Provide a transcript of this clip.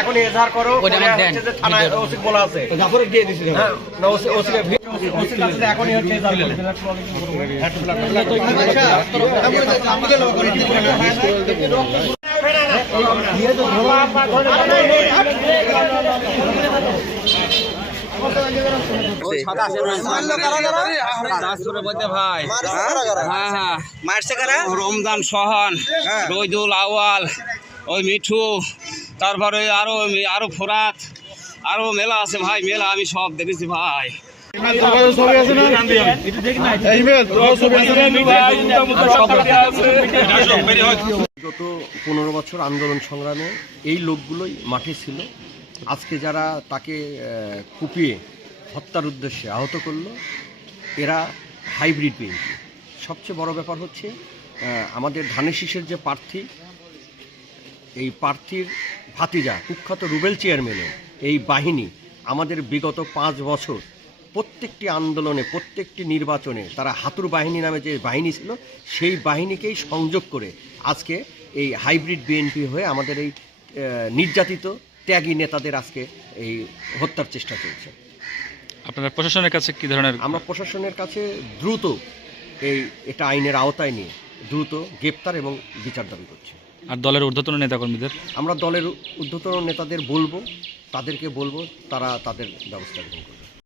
এখন এজাহার করো, থানায় ওসি বলা আছে, দিয়ে দিচ্ছি এখনই হচ্ছে রমজান সোহান, রইদুল আওয়াল, ওই মিঠু, তারপরে আরো ফোরাত, আরো মেলা আছে ভাই, মেলা আমি সব দেখেছি ভাই। গত 15 বছর আন্দোলন সংগ্রামে এই লোকগুলোই মাঠে ছিল। আজকে যারা তাকে কুপিয়ে হত্যার উদ্দেশ্যে আহত করলো, এরা হাইব্রিড বিএনপি। সবচেয়ে বড় ব্যাপার হচ্ছে আমাদের ধানের শীষের যে প্রার্থী, এই প্রার্থীর ভাতিজা কুখ্যাত রুবেল চেয়ারম্যানের এই বাহিনী আমাদের বিগত 5 বছর প্রত্যেকটি আন্দোলনে, প্রত্যেকটি নির্বাচনে তারা হাতুর বাহিনী নামে যে বাহিনী ছিল, সেই বাহিনীকেই সংযোগ করে আজকে এই হাইব্রিড বিএনপি হয়ে আমাদের এই নির্যাতিত ত্যাগী নেতাদের আজকে এই হত্যার চেষ্টা চলছে। আপনারা প্রশাসনের কাছে কি ধরনের? আমরা প্রশাসনের কাছে দ্রুত এটা আইনের আওতায় নিয়ে দ্রুত গ্রেপ্তার এবং বিচার দাবি করছি। আর দলের ঊর্ধ্বতন নেতাকর্মীদের? আমরা দলের ঊর্ধ্বতন নেতাদের বলবো, তাদেরকে বলবো তারা তাদের ব্যবস্থা গ্রহণ করবে।